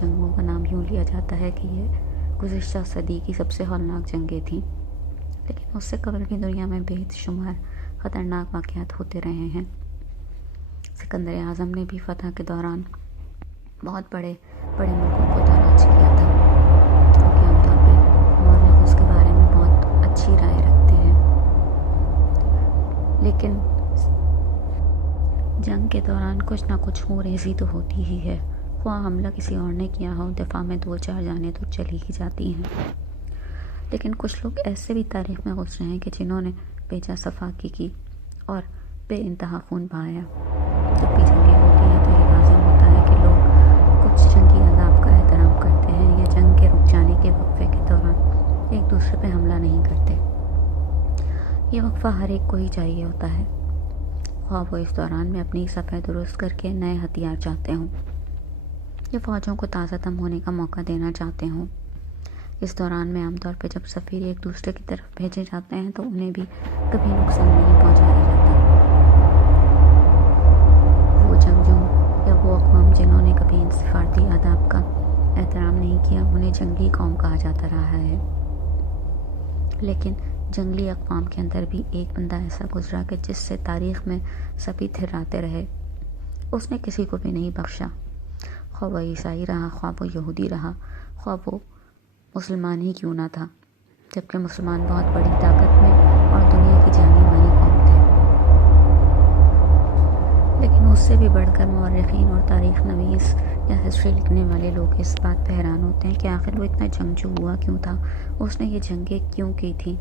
جنگوں کا نام یوں لیا جاتا ہے کہ یہ گزشتہ صدی کی سب سے ہولناک جنگیں تھیں، لیکن اس سے قبل بھی دنیا میں بے شمار خطرناک واقعات ہوتے رہے ہیں۔ سکندر اعظم نے بھی فتح کے دوران بہت بڑے بڑے ملکوں کو تاراج کیا تھا، کیونکہ عام طور پہ مورخ اس کے بارے میں بہت اچھی رائے رکھتے ہیں، لیکن جنگ کے دوران کچھ نہ کچھ خون ریزی تو ہوتی ہی ہے، خواہ حملہ کسی اور نے کیا ہو، دفاع میں دو چار جانیں تو چلی ہی جاتی ہیں۔ لیکن کچھ لوگ ایسے بھی تاریخ میں گزرے ہیں کہ جنہوں نے بے جا صفاقی کی اور بے انتہا خون بہایا۔ جب بھی جنگیں ہوتی ہیں تو یہ لازم ہوتا ہے کہ لوگ کچھ جنگی آداب کا احترام کرتے ہیں یا جنگ کے رک جانے کے وقفے کے دوران ایک دوسرے پہ حملہ نہیں کرتے۔ یہ وقفہ ہر ایک کو ہی چاہیے ہوتا ہے، خواہ وہ اس دوران میں اپنی صفیں درست کر کے نئے ہتھیار چاہتے ہوں یا فوجوں کو تازہ دم ہونے کا موقع دینا چاہتے ہوں۔ اس دوران میں عام طور پہ جب سفیر ایک دوسرے کی طرف بھیجے جاتے ہیں تو انہیں بھی کبھی نقصان نہیں پہنچایا جاتا۔ وہ جنگجو یا وہ اقوام جنہوں نے کبھی ان سفارتی آداب کا احترام نہیں کیا، انہیں جنگی قوم کہا جاتا رہا ہے۔ لیکن جنگلی اقوام کے اندر بھی ایک بندہ ایسا گزرا کہ جس سے تاریخ میں سبھی تھراتے رہے۔ اس نے کسی کو بھی نہیں بخشا، خواہ وہ عیسائی رہا، خواہ وہ یہودی رہا، خواہ وہ مسلمان ہی کیوں نہ تھا، جبکہ مسلمان بہت بڑی طاقت میں اور دنیا کی جانی مانی قوم تھے۔ لیکن اس سے بھی بڑھ کر مورخین اور تاریخ نویس یا ہسٹری لکھنے والے لوگ اس بات پہ حیران ہوتے ہیں کہ آخر وہ اتنا جنگجو ہوا کیوں تھا، اس نے یہ جنگیں کیوں کی تھیں۔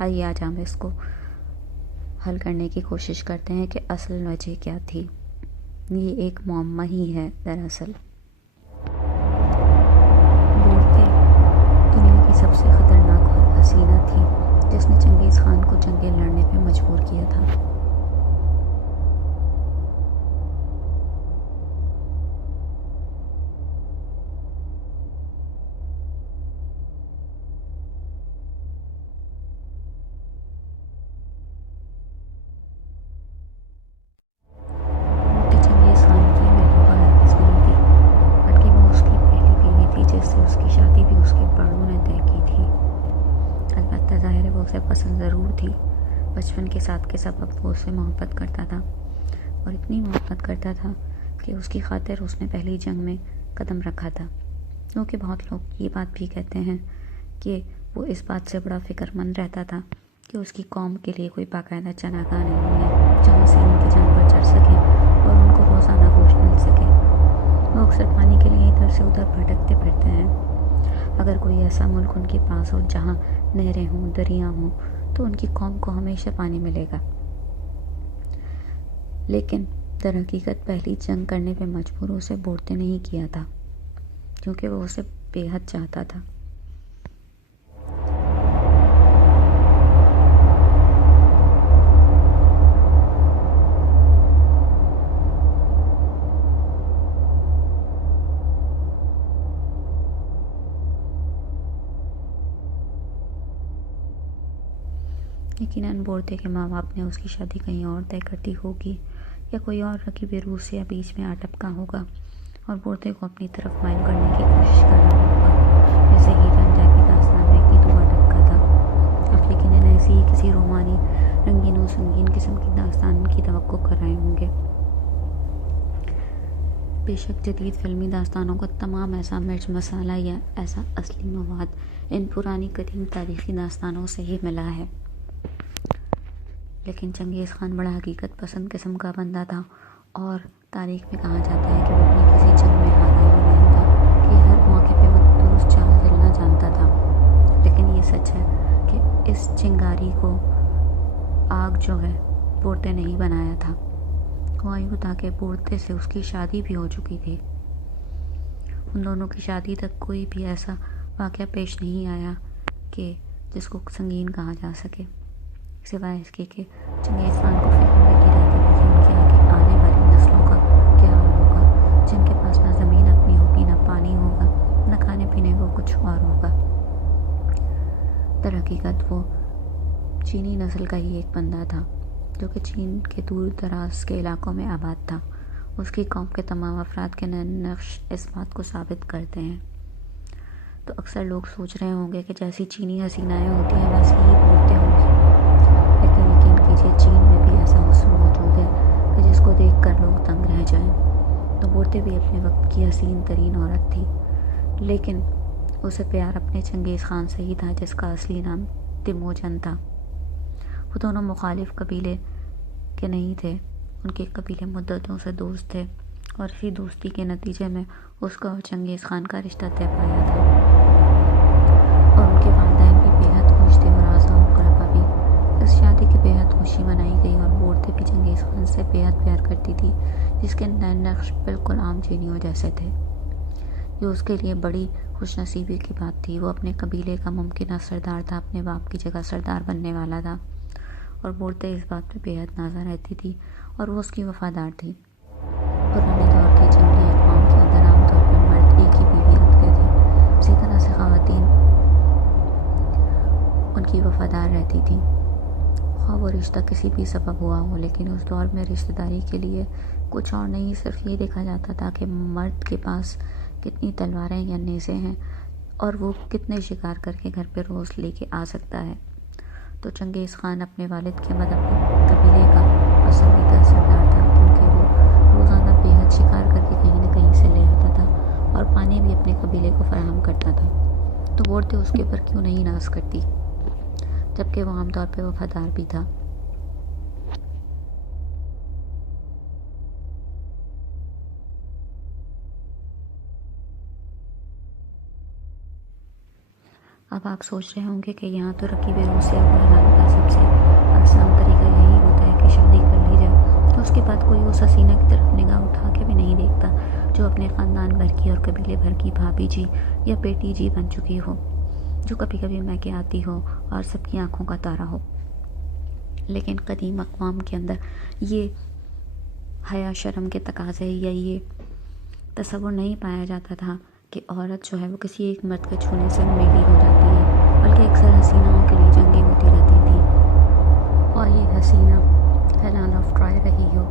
آئیے آج ہم اس کو حل کرنے کی کوشش کرتے ہیں کہ اصل وجہ کیا تھی۔ یہ ایک معمہ ہی ہے دراصل۔ بورتے دنیا کی سب سے خطرناک اور حسینہ تھی جس نے چنگیز خان کو جنگیں لڑنے پہ مجبور کیا تھا۔ بورتے چنگیز خان کی محبوبہ ہرگز نہیں تھی، بلکہ وہ اس کی پہلی بیوی تھی جس سے اس کی شادی بھی اس کے بڑوں نے طے کی تھی۔ البتہ ظاہر ہے وہ اسے پسند ضرور تھی، بچپن کے ساتھ کے سبب وہ اسے محبت کرتا تھا، اور اتنی محبت کرتا تھا کہ اس کی خاطر اس نے پہلی جنگ میں قدم رکھا تھا۔ کیونکہ بہت لوگ یہ بات بھی کہتے ہیں کہ وہ اس بات سے بڑا فکر مند رہتا تھا کہ اس کی قوم کے لیے کوئی باقاعدہ چراگاہ نہیں ہے جہاں سے ان کے جانور چر سکیں اور ان کو روزانہ گوشت مل سکے۔ وہ اکثر پانی کے لیے ادھر سے ادھر بھٹکتے پھرتے ہیں۔ اگر کوئی ایسا ملک ان کے پاس ہو جہاں نہریں ہوں، دریا ہوں، تو ان کی قوم کو ہمیشہ پانی ملے گا۔ لیکن در حقیقت پہلی جنگ کرنے پہ مجبور اسے بورتے نہیں کیا تھا، کیونکہ وہ اسے بے حد چاہتا تھا۔ یقیناً بورتے کے ماں باپ نے اس کی شادی کہیں اور طے کر دی ہوگی، یا کوئی اور رقیب روسیہ بیچ میں آ ٹپکا ہوگا اور بورتے کو اپنی طرف مائل کرنے کی کوشش کر رہا ہوگا، جیسے ہیر رانجھا کی داستان میں گیدو آ ٹپکا تھا۔ آپ یقیناً ایسی ہی کسی رومانی رنگین و سنگین قسم کی داستان کی توقع کر رہے ہوں گے۔ بے شک جدید فلمی داستانوں کا تمام ایسا مرچ مسالہ یا ایسا اصلی مواد ان پرانی قدیم تاریخی داستانوں سے ہی ملا ہے، لیکن چنگیز خان بڑا حقیقت پسند قسم کا بندہ تھا، اور تاریخ میں کہا جاتا ہے کہ وہ اپنی کسی جنگ میں ہارا یوں نہیں تھا کہ ہر موقع پہ وہ درست چال چلنا جانتا تھا۔ لیکن یہ سچ ہے کہ اس چنگاری کو آگ جو ہے بورتے نہیں بنایا تھا، ہوا یوں تھا کہ بورتے سے اس کی شادی بھی ہو چکی تھی۔ ان دونوں کی شادی تک کوئی بھی ایسا واقعہ پیش نہیں آیا کہ جس کو سنگین کہا جا سکے، سوائے اس کے کہ چنگیز خان کو فکر لگی رہتی تھی کہ ان کی آگے آنے والی نسلوں کا کیا حال ہوگا، جن کے پاس نہ زمین اپنی ہوگی، نہ پانی ہوگا، نہ کھانے پینے کو کچھ اور ہوگا۔ در حقیقت وہ چینی نسل کا ہی ایک بندہ تھا جو کہ چین کے دور دراز کے علاقوں میں آباد تھا، اس کی قوم کے تمام افراد کے نقش اس بات کو ثابت کرتے ہیں۔ تو اکثر لوگ سوچ رہے ہوں گے کہ جیسی چینی حسینائیں ہوتی ہیں ویسی ہی عورتیں ہوگی، لیکن یقین کیجیے چین میں بھی ایسا حسن موجود ہے کہ جس کو دیکھ کر لوگ دنگ رہ جائیں۔ تو عورتیں بھی اپنے وقت کی حسین ترین عورت تھی، لیکن اسے پیار اپنے چنگیز خان سے ہی تھا جس کا اصلی نام تیموجن تھا۔ وہ دونوں مخالف قبیلے کے نہیں تھے، ان کے قبیلے مدتوں سے دوست تھے، اور اسی دوستی کے نتیجے میں اس کا اور چنگیز خان کا رشتہ طے پایا تھا، اور ان کے والدین بھی بے حد خوش تھے اور اعزاء و اقربا بھی۔ اس شادی کی بے حد خوشی منائی گئی اور وہ عورتیں بھی چنگیز خان سے بے حد پیار کرتی تھی، جس کے نئے نقش بالکل عام چینیوں جیسے تھے۔ یہ اس کے لیے بڑی خوش نصیبی کی بات تھی۔ وہ اپنے قبیلے کا ممکنہ سردار تھا، اپنے باپ کی جگہ سردار بننے والا تھا، اور وہ عورتیں اس بات پہ بے حد نازا رہتی تھی اور وہ اس کی وفادار تھی۔ پرانے دور کے جنگلی اقوام کے اندر عام طور پہ مرد ایک ہی بیوی رکھتے تھے، اسی طرح سے خواتین ان کی وفادار رہتی تھیں، خواہ وہ رشتہ کسی بھی سبب ہوا ہو۔ لیکن اس دور میں رشتہ داری کے لیے کچھ اور نہیں، صرف یہ دیکھا جاتا تھا کہ مرد کے پاس کتنی تلواریں یا نیزے ہیں اور وہ کتنے شکار کر کے گھر پہ روز لے کے آ سکتا ہے۔ تو چنگیز خان اپنے والد کے بعد اپنے قبیلے کا پسندیدہ سردار تھا، کیونکہ وہ روزانہ بے حد شکار کر کے کہیں نہ کہیں سے لے آتا تھا اور پانی بھی اپنے قبیلے کو فراہم کرتا تھا۔ تو وہ عورتیں اس کے اوپر کیوں نہیں ناز کرتی، جبکہ وہ عام طور پہ وفادار بھی تھا۔ اب آپ سوچ رہے ہوں گے کہ یہاں تو رقیب روسیہ کو ہرانے کا سب سے آسان طریقہ یہی ہوتا ہے کہ شادی کر لی جائے، تو اس کے بعد کوئی اس حسینہ کی طرف نگاہ اٹھا کے بھی نہیں دیکھتا جو اپنے خاندان بھر کی اور قبیلے بھر کی بھابھی جی یا بیٹی جی بن چکی ہو، جو کبھی کبھی میکے آتی ہو اور سب کی آنکھوں کا تارا ہو۔ لیکن قدیم اقوام کے اندر یہ حیا شرم کے تقاضے یا یہ تصور نہیں پایا جاتا تھا کہ عورت جو ہے وہ کسی ایک مرد کے چھونے سے میلی ہو جاتی ہے، بلکہ اکثر حسیناؤں کے لیے جنگیں ہوتی رہتی تھیں، اور یہ حسینہ ہیلینا آف ٹرائے رہی ہو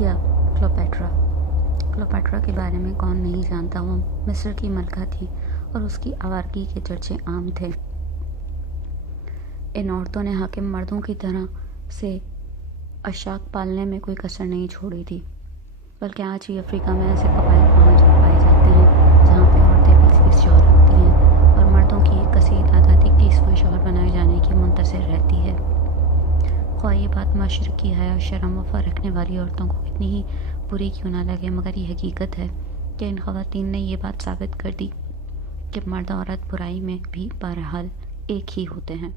یا کلوپیٹرا کے بارے میں کون نہیں جانتا۔ وہ مصر کی ملکہ تھی اور اس کی آوارگی کے چرچے عام تھے۔ ان عورتوں نے حاکم مردوں کی طرح سے اشاک پالنے میں کوئی کسر نہیں چھوڑی تھی، بلکہ آج بھی افریقہ میں ایسے قبائل پائے جاتے ہیں جہاں پہ عورتیں 20 شوہر رکھتی ہیں اور مردوں کی ایک کثیر تعداد 21واں شوہر بنائے جانے کی منتظر رہتی ہے۔ خواہ یہ بات مشرقی حیا شرم وفا رکھنے والی عورتوں کو کتنی ہی بری کیوں نہ لگے، مگر یہ حقیقت ہے کہ ان خواتین نے یہ بات ثابت کر دی کہ مرد اور عورت برائی میں بھی بہرحال ایک ہی ہوتے ہیں۔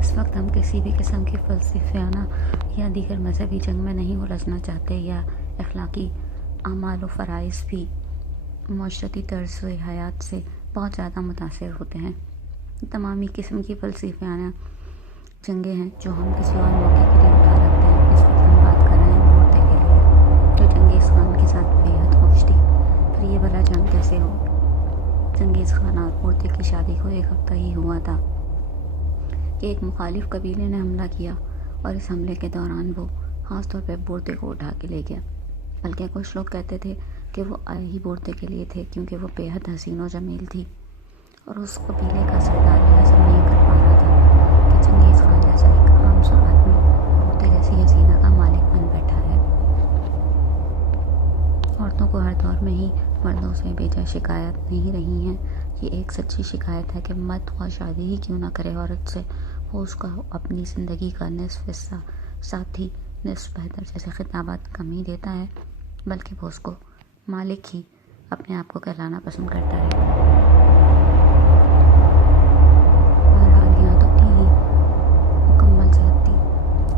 اس وقت ہم کسی بھی قسم کی فلسفیانہ یا دیگر مذہبی جنگ میں نہیں الجھنا چاہتے، یا اخلاقی اعمال و فرائض بھی معاشرتی طرز حیات سے بہت زیادہ متاثر ہوتے ہیں۔ تمامی قسم کی فلسفیانہ جنگیں ہیں جو ہم کسی اور موقع کے لیے اٹھا رکھتے ہیں۔ اس وقت ہم بات کر رہے ہیں عورتیں کے لیے، جو چنگیز خان کے ساتھ بے حد خوش تھی۔ پھر یہ بھلا جنگ کیسے ہو؟ چنگیز خان اور عورتیں کی شادی کو ایک ہفتہ ہی ہوا تھا کہ ایک مخالف قبیلے نے حملہ کیا، اور اس حملے کے دوران وہ خاص طور پہ بورتے کو اٹھا کے لے گیا۔ بلکہ کچھ لوگ کہتے تھے کہ وہ آئے ہی بورتے کے لیے تھے، کیونکہ وہ بے حد حسین و جمیل تھی، اور اس قبیلے کا سردار یہ ہضم نہیں کر پا رہا تھا کہ چنگیز خان جیسا ایک عام سا آدمی بورتے جیسی حسینہ کا مالک بن بیٹھا ہے۔ عورتوں کو ہر دور میں ہی مردوں سے بیجا شکایت نہیں رہی ہیں۔ یہ ایک سچی شکایت ہے کہ مرد خواہ شادی ہی کیوں نہ کرے عورت سے، وہ اس کا اپنی زندگی کا نصف حصہ، ساتھ ہی نصف بہتر جیسے خطابات کم ہی دیتا ہے، بلکہ وہ اس کو مالک ہی اپنے آپ کو کہلانا پسند کرتا ہے۔ بہرحال یہاں تو تھی ہی مکمل صحت تھی،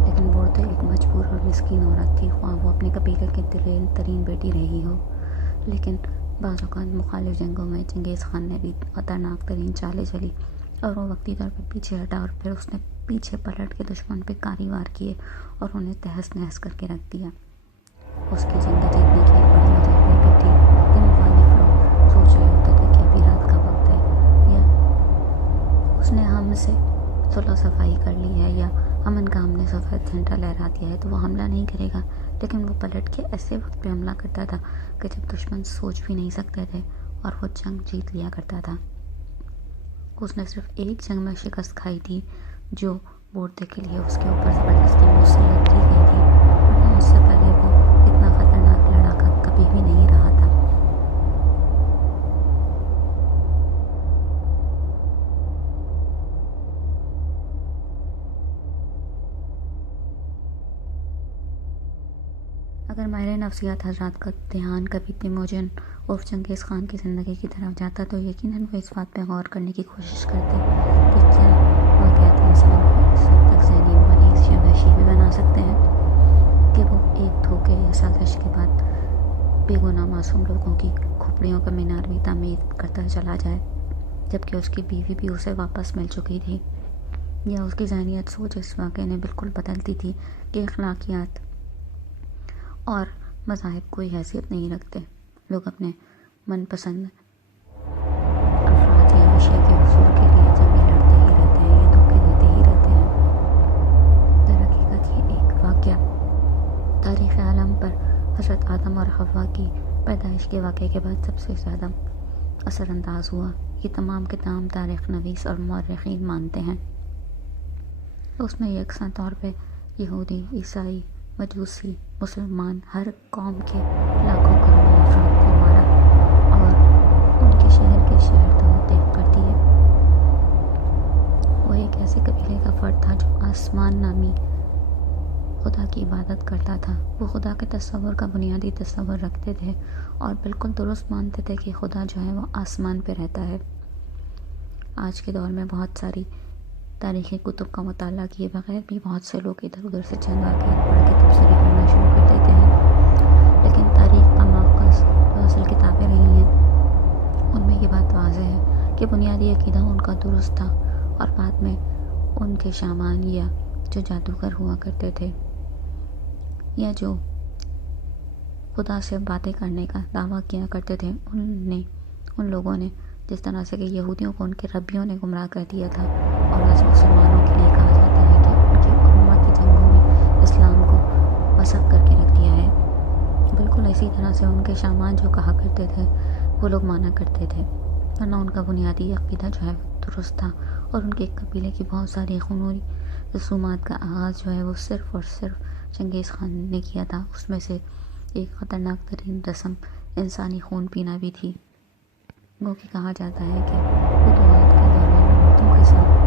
لیکن عورتیں ایک مجبور اور مسکین عورت تھی، خواہ وہ اپنے قبیلے کی دلیر ترین بیٹی رہی ہو۔ لیکن بعض اوقات مخالف جنگوں میں چنگیز خان نے بھی خطرناک ترین چالیں چلی، اور وہ وقتی طور پر پیچھے ہٹا، اور پھر اس نے پیچھے پلٹ کے دشمن پہ کاری وار کیے اور انہیں تہس نہس کر کے رکھ دیا۔ اس کی جنگ جیتنے کی ایک بڑی وجہ یہ بھی تھی اس نے ہم سے صلح صفائی کر لی ہے یا امن کا ہم نے سفید جھنڈا لہرا دیا ہے تو وہ حملہ نہیں کرے گا، لیکن وہ پلٹ کے ایسے وقت پہ حملہ کرتا تھا کہ جب دشمن سوچ بھی نہیں سکتے تھے، اور وہ جنگ جیت لیا کرتا تھا۔ اس نے صرف ایک جنگ میں شکست کھائی تھی جو بورتے کے لیے اس کے اوپر زبردستی مسلط کی گئی تھی، ورنہ اس سے پہلے وہ اتنا خطرناک لڑاکا کبھی بھی نہیں رہا تھا۔ اگر ماہر نفسیات حضرات کا دھیان کبھی تیموجن عرف چنگیز خان کی زندگی کی طرف جاتا تو یقیناً وہ اس بات پہ غور کرنے کی کوشش کرتے کہ کیا واقعات انسان کو اس حد تک ذہنی مریض یا وحشی بھی بنا سکتے ہیں کہ وہ ایک دھوکے یا سازش کے بعد بے گناہ معصوم لوگوں کی کھوپڑیوں کا مینار بھی تعمیر کرتا چلا جائے، جبکہ اس کی بیوی بھی اسے واپس مل چکی تھی، یا اس کی ذہنیت سوچ اس واقعے نے بالکل بدل دی تھی کہ اخلاقیات اور مذاہب کوئی حیثیت نہیں رکھتے، لوگ اپنے من پسند افراد یا اشیاء کے حصول کے لیے جنگیں لڑتے ہی رہتے ہیں یا دھوکے دیتے ہی رہتے ہیں۔ در حقیقت یہ ایک واقعہ تاریخ عالم پر حضرت آدم اور حوا کی پیدائش کے واقعے کے بعد سب سے زیادہ اثر انداز ہوا، یہ تمام کے تمام تاریخ نویس اور مورخین مانتے ہیں۔ اس میں یکساں طور پہ یہودی، عیسائی، مجوسی، مسلمان، ہر قوم کے لاکھوں کروڑوں افراد کو مارا اور ان کے شہر کے شہر تہہ کر دیے۔ وہ ایک ایسے قبیلے کا فرد تھا جو آسمان نامی خدا کی عبادت کرتا تھا۔ وہ خدا کے تصور کا بنیادی تصور رکھتے تھے اور بالکل درست مانتے تھے کہ خدا جو ہے وہ آسمان پہ رہتا ہے۔ آج کے دور میں بہت ساری تاریخی کتب کا مطالعہ کیے بغیر بھی بہت سے لوگ ادھر ادھر سے چند واقعات پڑھ کے تبصرے کرنا شروع کر دیتے ہیں، لیکن تاریخ کا ماخذ جو اصل کتابیں رہی ہیں ان میں یہ بات واضح ہے کہ بنیادی عقیدہ ان کا درست تھا، اور بعد میں ان کے شامان یا جو جادوگر ہوا کرتے تھے یا جو خدا سے باتیں کرنے کا دعویٰ کیا کرتے تھے، ان لوگوں نے جس طرح سے کہ یہودیوں کو ان کے ربیوں نے گمراہ کر دیا تھا، اور آج مسلمانوں کے لیے کہا جاتا ہے کہ ان کے علماء کی جنگوں میں اسلام کو مسخ کر کے رکھ دیا ہے، بالکل اسی طرح سے ان کے شامان جو کہا کرتے تھے وہ لوگ مانا کرتے تھے، ورنہ ان کا بنیادی عقیدہ جو ہے درست تھا، اور ان کے قبیلے کی بہت ساری خونوری رسومات کا آغاز جو ہے وہ صرف اور صرف چنگیز خان نے کیا تھا۔ اس میں سے ایک خطرناک ترین رسم انسانی خون پینا بھی تھی، وہ کہ کہا جاتا ہے کہ فتوحات کے دوران عورتوں کے ساتھ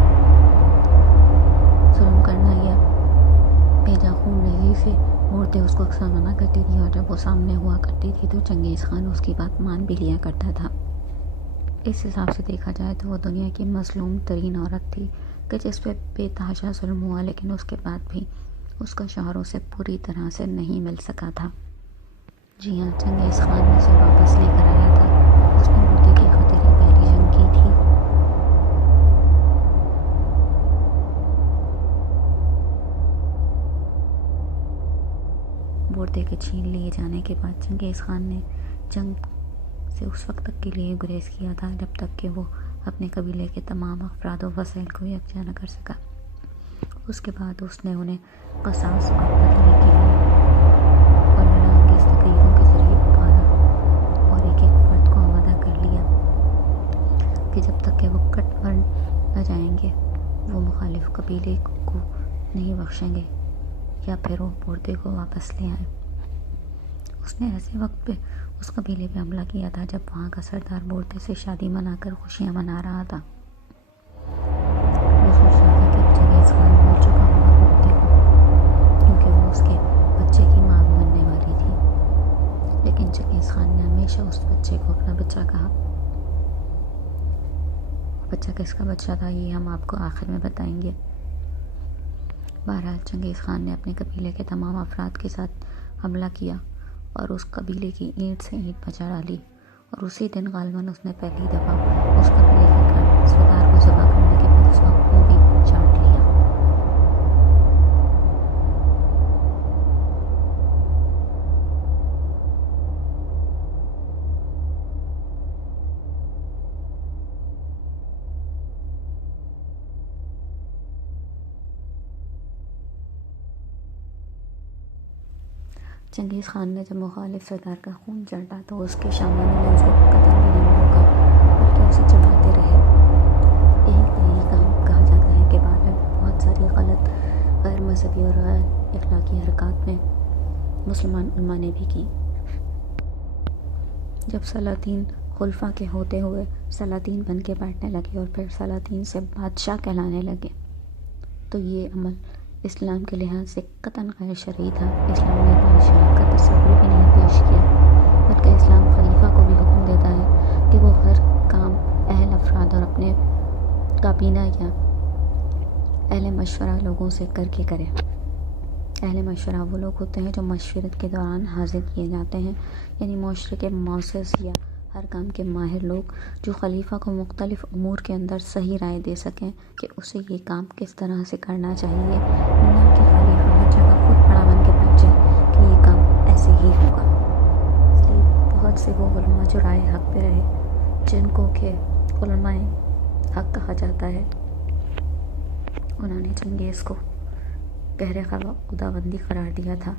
ظلم کرنا یا بھیجا خون ریزی سے عورتیں اس کو اکثر منع کرتی تھی، اور جب وہ سامنے ہوا کرتی تھی تو چنگیز خان اس کی بات مان بھی لیا کرتا تھا۔ اس حساب سے دیکھا جائے تو وہ دنیا کی مظلوم ترین عورت تھی کہ جس پہ بے تحاشا ظلم ہوا، لیکن اس کے بعد بھی اس کا شوہر اسے پوری طرح سے نہیں مل سکا تھا۔ جی ہاں، چنگیز خان اسے واپس لے کر آیا تھا۔ اس نے بردے کی خاطر ہی پہلی جنگ کی تھی۔ بردے کے چھین لیے جانے کے بعد چنگیز خان نے جنگ سے اس وقت تک کے لیے گریز کیا تھا جب تک کہ وہ اپنے قبیلے کے تمام افراد و وسائل کو یکجا نہ کر سکا۔ اس کے بعد اس نے انہیں قصاص اور بدلے کے لیے ورانہ انگیز تقریروں کے ذریعے ابھارا اور ایک ایک فرد کو آمادہ کر لیا کہ جب تک کہ وہ کٹ مر نہ جائیں گے وہ مخالف قبیلے کو نہیں بخشیں گے یا پھر وہ بردے کو واپس لے آئیں۔ اس نے ایسے وقت پہ اس قبیلے پہ حملہ کیا تھا جب وہاں کا سردار بردے سے شادی منا کر خوشیاں منا رہا تھا۔ وہ سوچ رہا تھا کہ اب چنگیز خان بھول چکا ہوگا بردے کو، کیونکہ وہ اس کے بچے کی ماں بھی بننے والی تھی، لیکن چنگیز خان نے ہمیشہ اس بچے کو اپنا بچہ کہا۔ بچہ کس کا بچہ تھا یہ ہم آپ کو آخر میں بتائیں گے۔ بہرحال چنگیز خان نے اپنے قبیلے کے تمام افراد کے ساتھ حملہ کیا اور اس قبیلے کی اینٹ سے اینٹ بجا ڈالی، اور اسی دن غالباً اس نے پہلی دفعہ اس قبیلے کے سردار کو ذبح کرنے کے بعد اس کا خون بھی چاٹ لیا۔ چنگیز خان نے جب مخالف سردار کا خون چڑھا تو اس کے شامانوں نے اس کو قتل بھی نہیں روکا بلکہ اسے چڑھاتے رہے۔ یہی کام کہا جاتا ہے کہ بعد میں بہت ساری غلط، غیر مذہبی اور غیر اخلاقی حرکات میں مسلمان علماء نے بھی کی۔ جب سلاطین خلفاء کے ہوتے ہوئے سلاطین بن کے بیٹھنے لگے اور پھر سلاطین سے بادشاہ کہلانے لگے تو یہ عمل اسلام کے لحاظ سے قطعاً غیر شرعی تھا۔ اسلام نے بادشاہ کا تصور بھی نہیں پیش کیا، بلکہ اسلام خلیفہ کو بھی حکم دیتا ہے کہ وہ ہر کام اہل افراد اور اپنے کابینہ یا اہل مشورہ لوگوں سے کر کے کرے۔ اہل مشورہ وہ لوگ ہوتے ہیں جو مشورت کے دوران حاضر کیے جاتے ہیں، یعنی معاشرے کے مؤسس یا ہر کام کے ماہر لوگ جو خلیفہ کو مختلف امور کے اندر صحیح رائے دے سکیں کہ اسے یہ کام کس طرح سے کرنا چاہیے، نہ کہ خلیفہ ہر جگہ خود بڑا بن کے بیٹھ جائے کہ یہ کام ایسے ہی ہوگا۔ اس لیے بہت سے وہ علماء جو رائے حق پہ رہے، جن کو کہ علماء حق کہا جاتا ہے، انہوں نے چنگیز کو گہرے خداوندی قرار دیا تھا۔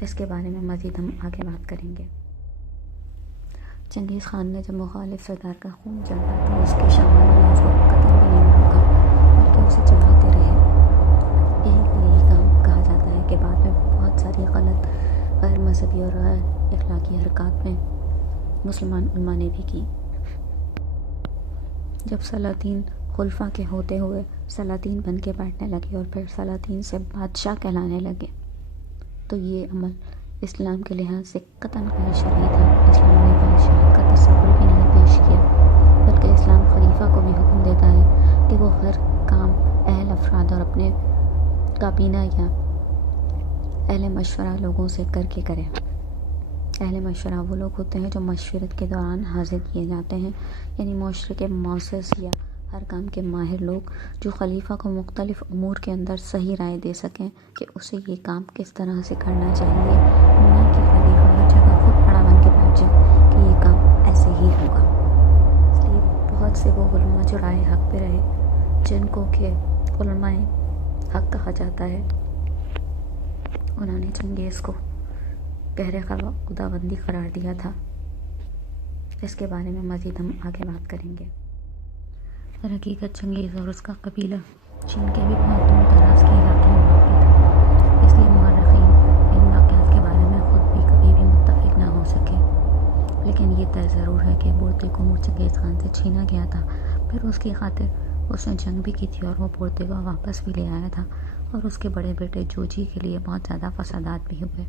اس کے بارے میں مزید ہم آگے بات کریں گے۔ چنگیز خان نے جب مخالف سردار کا خون چڑھا تو اس کے شامانوں نے اس کو قتل بھی نہیں روکا بلکہ اسے چڑھاتے رہے۔ یہی کام کہا جاتا ہے کہ بعد میں بہت ساری غلط، غیر مذہبی اور غیر اخلاقی حرکات میں مسلمان علماء نے بھی کی۔ جب سلاطین خلفاء کے ہوتے ہوئے سلاطین بن کے بیٹھنے لگے اور پھر سلاطین سے بادشاہ کہلانے لگے تو یہ عمل اسلام کے لحاظ سے قطعاً غیر شرعی تھا۔ اسلام نے بادشاہ کا تصور بھی نہیں پیش کیا، بلکہ اسلام خلیفہ کو بھی حکم دیتا ہے کہ وہ ہر کام اہل افراد اور اپنے کابینہ یا اہل مشورہ لوگوں سے کر کے کرے۔ اہل مشورہ وہ لوگ ہوتے ہیں جو مشورت کے دوران حاضر کیے جاتے ہیں، یعنی معاشرے کے مؤسس یا ہر کام کے ماہر لوگ جو خلیفہ کو مختلف امور کے اندر صحیح رائے دے سکیں کہ اسے یہ کام کس طرح سے کرنا چاہیے، نہ کہ خلیفہ ہر جگہ خود بڑا بن کے بیٹھ جائے کہ یہ کام ایسے ہی ہوگا۔ اس لیے بہت سے وہ علماء جو رائے حق پہ رہے، جن کو کہ علماء حق کہا جاتا ہے، انہوں نے چنگیز کو گہرے خداوندی قرار دیا تھا۔ اس کے بارے میں مزید ہم آگے بات کریں گے۔ در حقیقت چنگیز اور اس کا قبیلہ چین کے بھی بہت دور دراز کے علاقے میں واقع تھا، اس لیے مورخین ان واقعات کے بارے میں خود بھی کبھی بھی متفق نہ ہو سکے۔ لیکن یہ طے ضرور ہے کہ بورتے کو چنگیز خان سے چھینا گیا تھا، پھر اس کی خاطر اس نے جنگ بھی کی تھی اور وہ بورتے کو واپس بھی لے آیا تھا، اور اس کے بڑے بیٹے جوجی کے لیے بہت زیادہ فسادات بھی ہوئے۔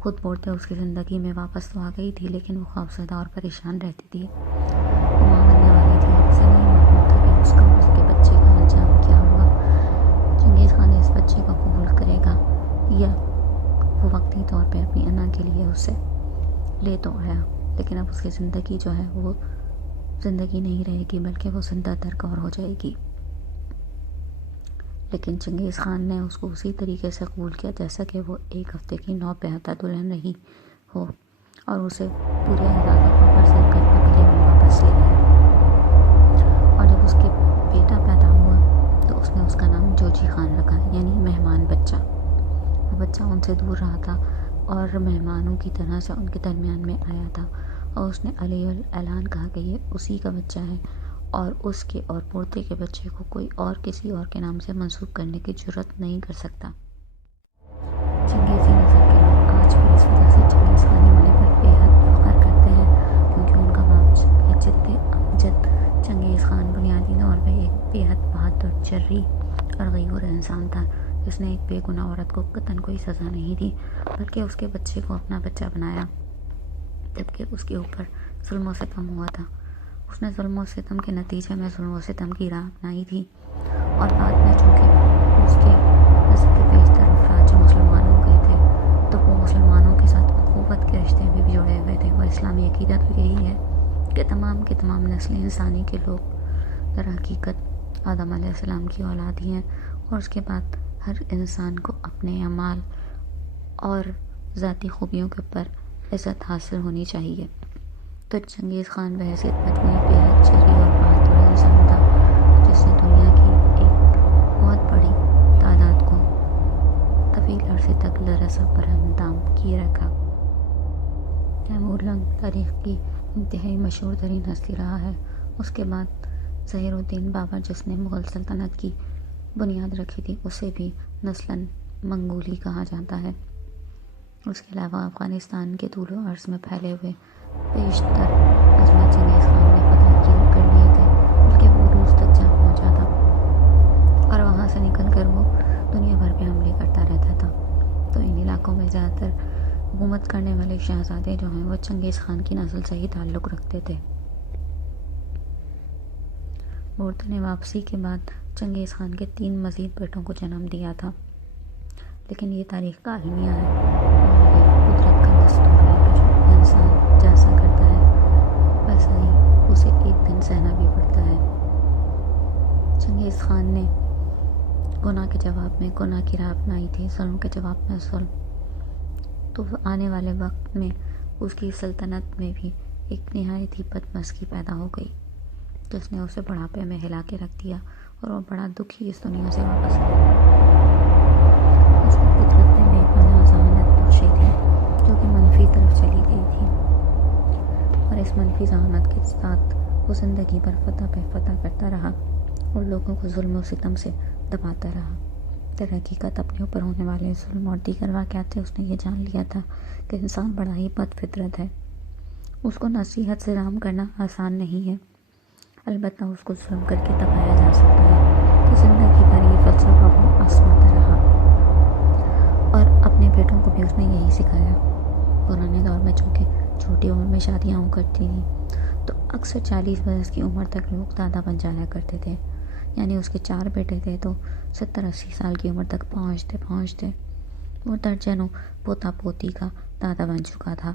خود بورتے اس کی زندگی میں واپس تو آ گئی تھی، لیکن وہ خوفزدہ اور پریشان رہتی تھی۔ وہ ماں بننے والی تھی اور اسے نہیں معلوم تھا کہ اس کا اور اس کے بچے کا انجام کیا ہوگا۔ چنگیز خان اس بچے کو قبول کرے گا یا وہ وقتی طور پہ اپنی انا کے لیے اسے لے تو آیا، لیکن اب اس کی زندگی جو ہے وہ زندگی نہیں رہے گی، بلکہ وہ زندہ ترک اور ہو جائے گی۔ لیکن چنگیز خان نے اس کو اسی طریقے سے قبول کیا جیسا کہ وہ 1 ہفتے کی نوپیدا دلہن رہی ہو، اور اسے پورے علاقہ فخر سے کل قبیلے میں واپس لے آیا۔ اور جب اس کے بیٹا پیدا ہوا تو اس نے اس کا نام جوجی خان رکھا، یعنی مہمان بچہ۔ وہ بچہ ان سے دور رہا تھا اور مہمانوں کی طرح سے ان کے درمیان میں آیا تھا، اور اس نے علیہ الاعلان کہا کہ یہ اسی کا بچہ ہے، اور اس کے اور پورتے کے بچے کو کوئی اور کسی اور کے نام سے منسوب کرنے کی جرات نہیں کر سکتا۔ چنگیزی نسل کے لوگ آج بھی اس وجہ سے چنگیز خانی ہونے پر بے حد فخر کرتے ہیں، کیونکہ ان کا باپ جد امجد چنگیز خان بنیادی طور پہ ایک بے حد بہادر، جری اور غیور انسان تھا، جس نے ایک بے گناہ عورت کو قطعاً کوئی سزا نہیں دی، بلکہ اس کے بچے کو اپنا بچہ بنایا، جبکہ اس کے اوپر ظلم و ستم ہوا تھا۔ اس نے ظلم و ستم کے نتیجے میں ظلم و ستم کی راہ اپنائی تھی، اور بعد میں چونکہ اس کے نسل کے بیشتر افراد جو مسلمان ہو گئے تھے تو وہ مسلمانوں کے ساتھ اخوت کے رشتے میں بھی جڑے ہوئے تھے، اور اسلامی عقیدہ تو یہی ہے کہ تمام کے تمام نسل انسانی کے لوگ در حقیقت آدم علیہ السلام کی اولاد ہی ہیں، اور اس کے بعد ہر انسان کو اپنے اعمال اور ذاتی خوبیوں کے اوپر عزت حاصل ہونی چاہیے۔ تو چنگیز خان بحیثیت مجموعی بے حد جری اور بہادر انسان تھا، جس نے دنیا کی ایک بہت بڑی تعداد کو طویل عرصے تک لرزایا۔ تاریخ کی انتہائی مشہور ترین ہستی رہا ہے۔ اس کے بعد ظہیر الدین بابر، جس نے مغل سلطنت کی بنیاد رکھی تھی، اسے بھی نسلاً منگولی کہا جاتا ہے۔ اس کے علاوہ افغانستان کے طول و عرض میں پھیلے ہوئے بیشتر اضلاع چنگیز خان نے فتح کر لیے تھے، بلکہ وہ روس تک جا پہنچا تھا اور وہاں سے نکل کر وہ دنیا بھر پہ حملے کرتا رہتا تھا۔ تو ان علاقوں میں زیادہ تر حکومت کرنے والے شہزادے جو ہیں وہ چنگیز خان کی نسل سے ہی تعلق رکھتے تھے۔ بورتے نے واپسی کے بعد چنگیز خان کے 3 مزید بیٹوں کو جنم دیا تھا، لیکن یہ تاریخ کا المیہ ہے اور یہ قدرت کا دستور ہے کہ جو انسان جیسا کرتا ہے ویسا ہی اسے ایک دن سہنا بھی پڑتا ہے۔ چنگیز خان نے گناہ کے جواب میں گناہ کی راہ اپنائی تھی، ظلم کے جواب میں ظلم، تو آنے والے وقت میں اس کی سلطنت میں بھی ایک نہایت ہی بدمزگی پیدا ہو گئی، جس نے اسے بڑھاپے میں ہلا کے رکھ دیا اور وہ بڑا دکھی اس دنیا سے واپس گیا تھا۔ اس کو قدرت نے بے پناہ ذہانت بخشی تھی جو کہ منفی طرف چلی گئی تھی، اور اس منفی ذہانت کے ساتھ وہ زندگی بھر فتح پہ فتح کرتا رہا اور لوگوں کو ظلم و ستم سے دباتا رہا۔ در حقیقت اپنے اوپر ہونے والے ظلم اور دیگر واقعات سے اس نے یہ جان لیا تھا کہ انسان بڑا ہی بد فطرت ہے۔ اس کو نصیحت سے رام کرنا آسان نہیں ہے، البتہ اس کو ظلم کر کے دبایا جا سکتا ہے۔ تو زندگی بھر یہ فلسفہ وہ آزماتا رہا اور اپنے بیٹوں کو بھی اس نے یہی سکھایا۔ پرانے دور میں چونکہ چھوٹی عمر میں شادیاں ہو کرتی تھیں تو اکثر 40 برس کی عمر تک لوگ دادا بن جایا کرتے تھے، یعنی اس کے 4 بیٹے تھے تو 70-80 سال کی عمر تک پہنچتے وہ درجنوں پوتا پوتی کا دادا بن چکا تھا،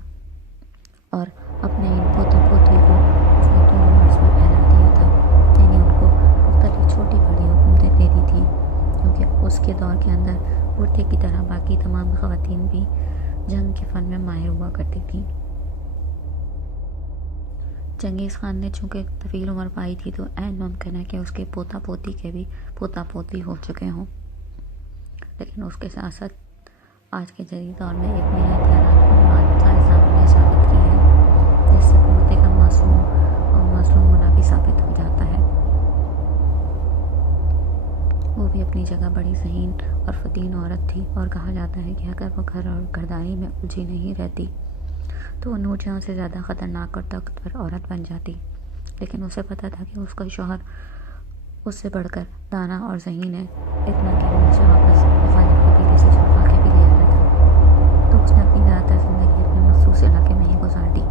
اور اپنے ان پوتا پوتی کو اس نے طول و عرض میں پھیلا دیا تھا، یعنی ان کو مختلف چھوٹی بڑی حکومتیں دے دی تھیں، کیونکہ اس کے دور کے اندر عورتیں کی طرح باقی تمام خواتین بھی جنگ کے فن میں ماہر ہوا کرتی تھیں۔ چنگیز خان نے چونکہ طویل عمر پائی تھی تو عین ممکن ہے کہ اس کے پوتا پوتی کے بھی پوتا پوتی ہو چکے ہوں، لیکن اس کے ساتھ ساتھ آج کے جدید دور میں ایک نہایت حیران کن سائنسدانوں نے ثابت کی ہے، جس سے پوتے کا معصوم اور مظلوم ہونا بھی ثابت ہو جاتا ہے۔ وہ بھی اپنی جگہ بڑی ذہین اور فتین عورت تھی، اور کہا جاتا ہے کہ اگر وہ گھر اور گھرداری میں الجھی نہیں رہتی تو وہ نور جہاں سے زیادہ خطرناک اور طاقتور عورت بن جاتی، لیکن اسے پتا تھا کہ اس کا شوہر اس سے بڑھ کر دانا اور ذہین ہے، اتنا کہ وہ اسے واپس مخالف قبیلے سے چھڑوا کے بھی لے آیا تھا۔ تو اس نے اپنی زیادہ تر زندگی اپنے مخصوص علاقے میں ہی گزار دی،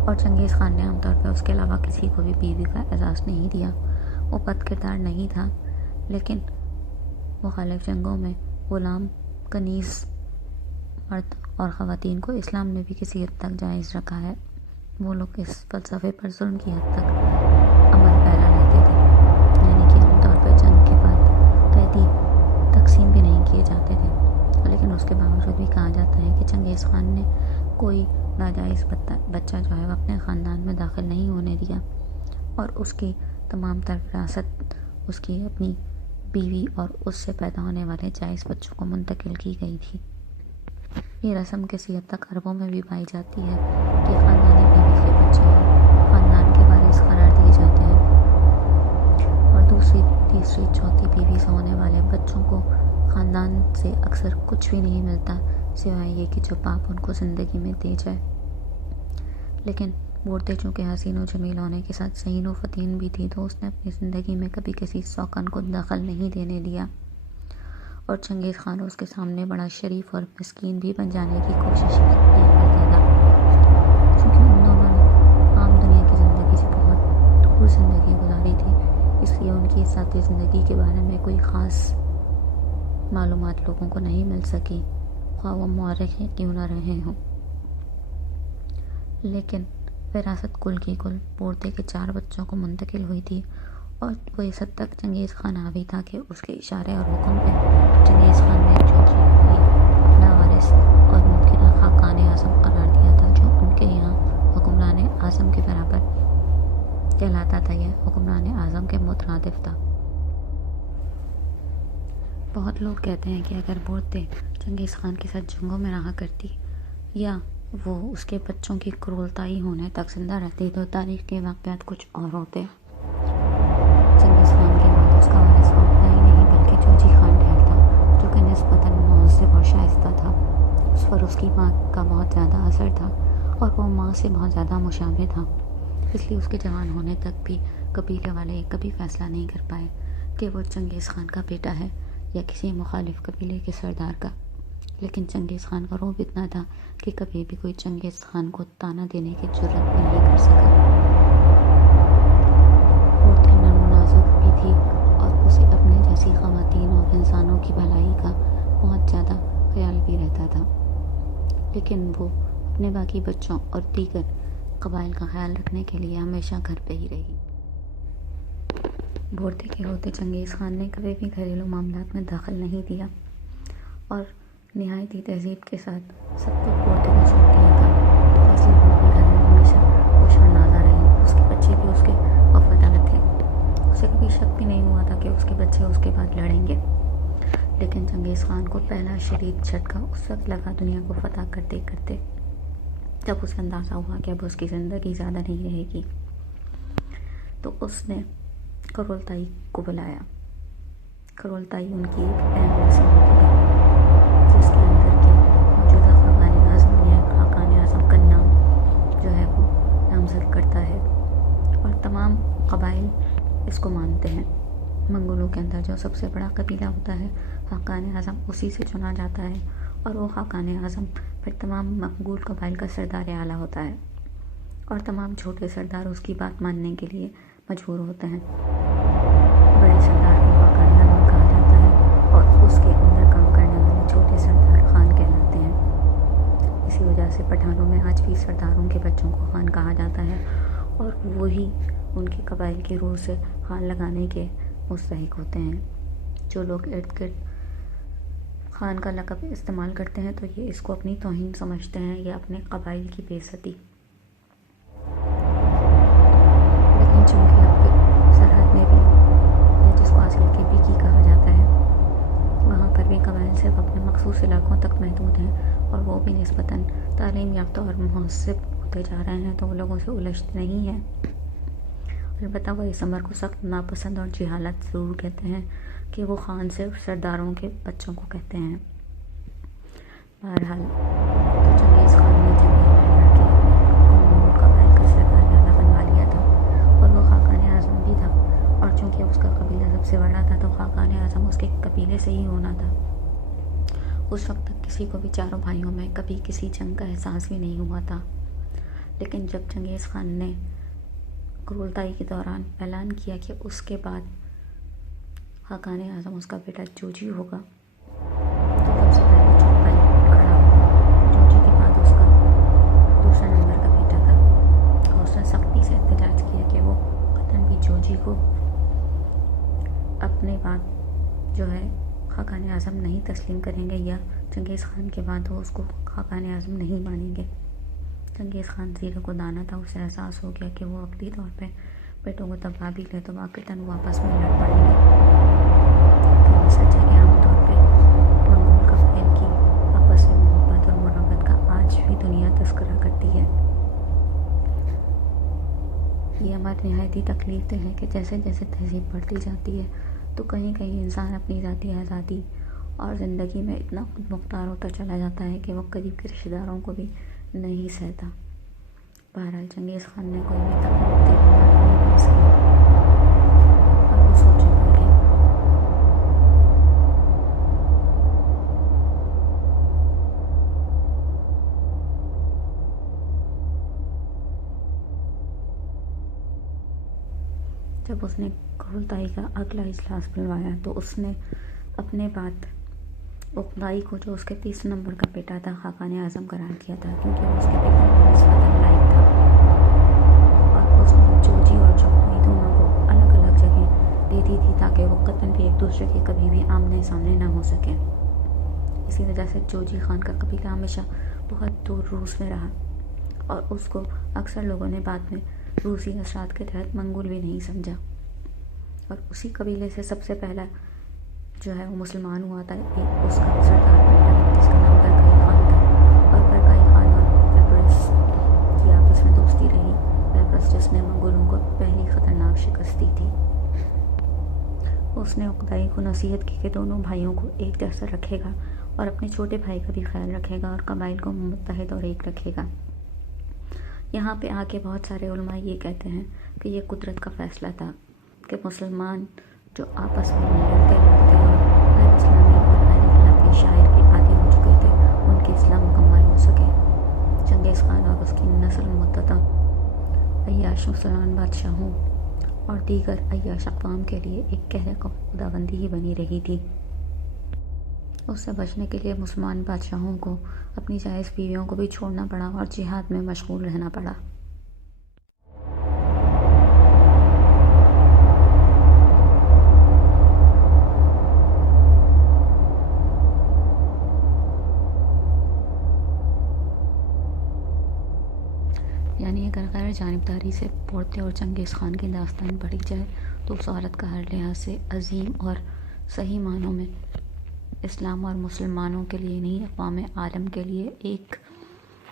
اور چنگیز خان نے عام طور پہ اس کے علاوہ کسی کو بھی بیوی کا اعزاز نہیں دیا۔ وہ بد کردار نہیں تھا، لیکن مخالف جنگوں میں غلام کنیز مرد اور خواتین کو اسلام نے بھی کسی حد تک جائز رکھا ہے۔ وہ لوگ اس فلسفے پر ظلم کی حد تک عمل پیرا رہتے تھے، یعنی کہ عام طور پر جنگ کے بعد قیدی تقسیم بھی نہیں کیے جاتے تھے، لیکن اس کے باوجود بھی کہا جاتا ہے کہ چنگیز خان نے کوئی ناجائز بچہ جو ہے وہ اپنے خاندان میں داخل نہیں ہونے دیا، اور اس کی تمام تر وراثت اس کی اپنی بیوی اور اس سے پیدا ہونے والے جائز بچوں کو منتقل کی گئی تھی۔ یہ رسم کسی حد تک عربوں میں بھی پائی جاتی ہے کہ خاندانی بیوی کے بچے ہی خاندان کے وارث قرار دیے جاتے ہیں، اور دوسری تیسری چوتھی بیوی سے ہونے والے بچوں کو خاندان سے اکثر کچھ بھی نہیں ملتا سوائے یہ کہ جو باپ ان کو زندگی میں دے جائے۔ لیکن بورتے چونکہ حسین و جمیل ہونے کے ساتھ ذہین و فتین بھی تھی، تو اس نے اپنی زندگی میں کبھی کسی سوکن کو دخل نہیں دینے دیا، اور چنگیز خان اس کے سامنے بڑا شریف اور مسکین بھی بن جانے کی کوشش کیا کرتا تھا۔ چونکہ ان دونوں نے عام دنیا کی زندگی سے بہت دور زندگی گزاری تھی، اس لیے ان کی ذاتی زندگی کے بارے میں کوئی خاص معلومات لوگوں کو نہیں مل سکی، خواہ وہ مورخ کیوں نہ رہے ہوں۔ لیکن وراثت کل کی کل بورتے کے 4 بچوں کو منتقل ہوئی تھی، اور وہ اس حد تک چنگیز خان حاوی تھا کہ اس کے اشارے اور حکم پہ چنگیز خان نے چوکی کو ہی اپنا وارث اور ممکنہ خاقان اعظم قرار دیا تھا، جو ان کے یہاں حکمران اعظم کے برابر کہلاتا تھا یا حکمران اعظم کے مترادف تھا۔ بہت لوگ کہتے ہیں کہ اگر بورتے چنگیز خان کے ساتھ جنگوں میں رہا کرتی یا وہ اس کے بچوں کی کرولتائی ہونے تک زندہ رہتی تو تاریخ کے واقعات کچھ اور ہوتے۔ چنگیز خان کے بعد اس کا وارث عقبہ ہی نہیں بلکہ جوجی خان ٹھہرتا، جو کہ نسبتاً مہذب اور شائستہ تھا۔ اس پر اس کی ماں کا بہت زیادہ اثر تھا اور وہ ماں سے بہت زیادہ مشابہ تھا، اس لیے اس کے جوان ہونے تک بھی قبیلے والے کبھی فیصلہ نہیں کر پائے کہ وہ چنگیز خان کا بیٹا ہے یا کسی مخالف قبیلے کے سردار کا۔ لیکن چنگیز خان کا رعب اتنا تھا کہ کبھی بھی کوئی چنگیز خان کو طعنہ دینے کی جرات بھی نہیں کر سکا۔ عورتیں نرم و نازک بھی تھی اور اسے اپنے جیسی خواتین اور انسانوں کی بھلائی کا بہت زیادہ خیال بھی رہتا تھا، لیکن وہ اپنے باقی بچوں اور دیگر قبائل کا خیال رکھنے کے لیے ہمیشہ گھر پہ ہی رہی۔ بورتے کے ہوتے چنگیز خان نے کبھی بھی گھریلو معاملات میں دخل نہیں دیا اور نہایت ہی تہذیب کے ساتھ سب کچھ بورتے کو سونپ دیا تھا، اس لیے وہ اپنے گھر میں ہمیشہ خوش و نازا رہی۔ اس کے بچے بھی اس کے وفادار تھے، اسے کبھی شک بھی نہیں ہوا تھا کہ اس کے بچے اس کے بعد لڑیں گے۔ لیکن چنگیز خان کو پہلا شدید جھٹکا اس وقت لگا دنیا کو فتح کرتے کرتے، جب اسے اندازہ ہوا کہ اب اس کی زندگی زیادہ نہیں رہے گی، تو اس نے کرولتائی کو بلایا۔ کرولتائی ان کی ایک اہم رسم ہوتی ہے جس کے اندر کے موجودہ خاقان اعظم یا خاقان اعظم کا نام جو ہے وہ نامزد کرتا ہے اور تمام قبائل اس کو مانتے ہیں۔ منگولوں کے اندر جو سب سے بڑا قبیلہ ہوتا ہے خاقان اعظم اسی سے چنا جاتا ہے اور وہ خاقان اعظم پھر تمام منگول قبائل کا سردار اعلیٰ ہوتا ہے اور تمام چھوٹے سردار اس کی بات ماننے کے لیے مجبور ہوتے ہیں۔ بڑے سردار کو خاقان اعظم کہا جاتا ہے اور اس کے اندر کام کرنے والے چھوٹے سردار خان کہلاتے ہیں۔ اسی وجہ سے پٹھانوں میں آج بھی سرداروں کے بچوں کو خان کہا جاتا ہے اور وہی ان کے قبائل کی روح سے خان لگانے کے مستحق ہوتے ہیں۔ جو لوگ ارد گرد خان کا لقب استعمال کرتے ہیں تو یہ اس کو اپنی توہین سمجھتے ہیں یا اپنے قبائل کی بے عزتی۔ لیکن چونکہ اب سرحد میں بھی یا جس کو آج کل کے بی کی کہا جاتا ہے، وہاں پر بھی قبائل صرف اپنے مخصوص علاقوں تک محدود ہیں اور وہ بھی نسبتاً تعلیم یافتہ اور مہذب ہوتے جا رہے ہیں تو وہ لوگوں سے الجھتے نہیں ہیں۔ البتہ وہ اس امر کو سخت ناپسند اور جہالت ضرور کہتے ہیں کہ وہ خان صرف سرداروں کے بچوں کو کہتے ہیں۔ بہرحال تو چنگیز خان نے جنگیں لڑ کے اپنے منگول قبائل کا سردار اعلیٰ بنوا لیا تھا اور وہ خاقان اعظم بھی تھا، اور چونکہ اس کا قبیلہ سب سے بڑا تھا تو خاقان اعظم اس کے قبیلے سے ہی ہونا تھا۔ اس وقت تک کسی کو بھی چاروں بھائیوں میں کبھی کسی جنگ کا احساس بھی نہیں ہوا تھا، لیکن جب چنگیز خان نے کرولتائی کے دوران اعلان کیا کہ اس کے بعد خاقان اعظم اس کا بیٹا جوجی ہوگا، تو سب سے پہلے چوپائی کھڑا ہوا۔ جوجی کے بعد اس کا دوسرا نمبر کا بیٹا تھا اور اس نے سختی سے احتجاج کیا کہ وہ قطعاً بھی جوجی کو اپنے بعد جو ہے خاقان اعظم نہیں تسلیم کریں گے یا چنگیز خان کے بعد وہ اس کو خاقان اعظم نہیں مانیں گے۔ چنگیز خان زیرہ کو دانا تھا، اسے احساس ہو گیا کہ وہ عقلی طور پہ بیٹوں کو دبا بھی لے تو واقعتاً وہ آپس میں لڑ پڑیں گے۔ تو یہ سچ ہے کہ عام طور پہ منگول قبائل کی آپس میں محبت اور مروت کا آج بھی دنیا تذکرہ کرتی ہے۔ یہ امر نہایت ہی تکلیف دہ ہے کہ جیسے جیسے تہذیب بڑھتی جاتی ہے تو کہیں کہیں انسان اپنی ذاتی آزادی اور زندگی میں اتنا خود مختار ہوتا چلا جاتا ہے کہ وہ قریب کے رشتہ داروں کو بھی نہیں سہتا۔ بہرحال چنگیز خان نے کوئی بھی تکلیف دہ بیمار نہیں پاس کیا اور وہ سوچنے پڑ گیا۔ جب اس نے کرولتائی کا اگلا اجلاس بلوایا تو اس نے اپنے بعد عقبائی کو، جو اس کے تیسرے نمبر کا بیٹا تھا، خاقان اعظم قرار دیا تھا کیونکہ وہ اس کے بیٹوں میں نسبتاً لائق تھا، اور اس نے جوجی اور چوپائی دونوں کو الگ الگ جگہ دے دی تھی تاکہ وہ قطعاً بھی ایک دوسرے کے کبھی بھی آمنے سامنے نہ ہو سکیں۔ اسی وجہ سے جوجی خان کا قبیلہ ہمیشہ بہت دور روس میں رہا اور اس کو اکثر لوگوں نے بعد میں روسی اثرات کے تحت منگول بھی نہیں سمجھا، اور اسی قبیلے سے سب سے پہلا جو ہے وہ مسلمان ہوا تھا اس کا سردار بیٹا جس کا نام برکائی خان تھا، اور برکائی خان اور جستی رہی، پیپرس جس نے منگولوں کو پہلی خطرناک شکست دی تھی۔ اس نے عقدائی کو نصیحت کی کہ دونوں بھائیوں کو ایک جیسا رکھے گا اور اپنے چھوٹے بھائی کا بھی خیال رکھے گا اور قبائل کو متحد اور ایک رکھے گا۔ یہاں پہ آ کے بہت سارے علماء یہ کہتے ہیں کہ یہ قدرت کا فیصلہ تھا کہ مسلمان جو آپس میں لڑتے اور غیر اسلامی اور غیر اخلاقی شاعر کے عادی ہو چکے تھے، ان کی اصلاح مکمل ہو سکے۔ چنگیز خان اور اس کی نسل مدتاً عیاش مسلمان بادشاہوں اور دیگر عیاش اقوام کے لیے ایک گہرے خداوندی ہی بنی رہی تھی۔ اس سے بچنے کے لیے مسلمان بادشاہوں کو اپنی جائز بیویوں کو بھی چھوڑنا پڑا اور جہاد میں مشغول رہنا پڑا۔ یعنی اگر غیر جانبداری سے پورتے اور چنگیز خان کی داستان پڑھی جائے تو اس عورت کا ہر لحاظ سے عظیم اور صحیح معنوں میں اسلام اور مسلمانوں کے لیے نہیں، اقوام عالم کے لیے ایک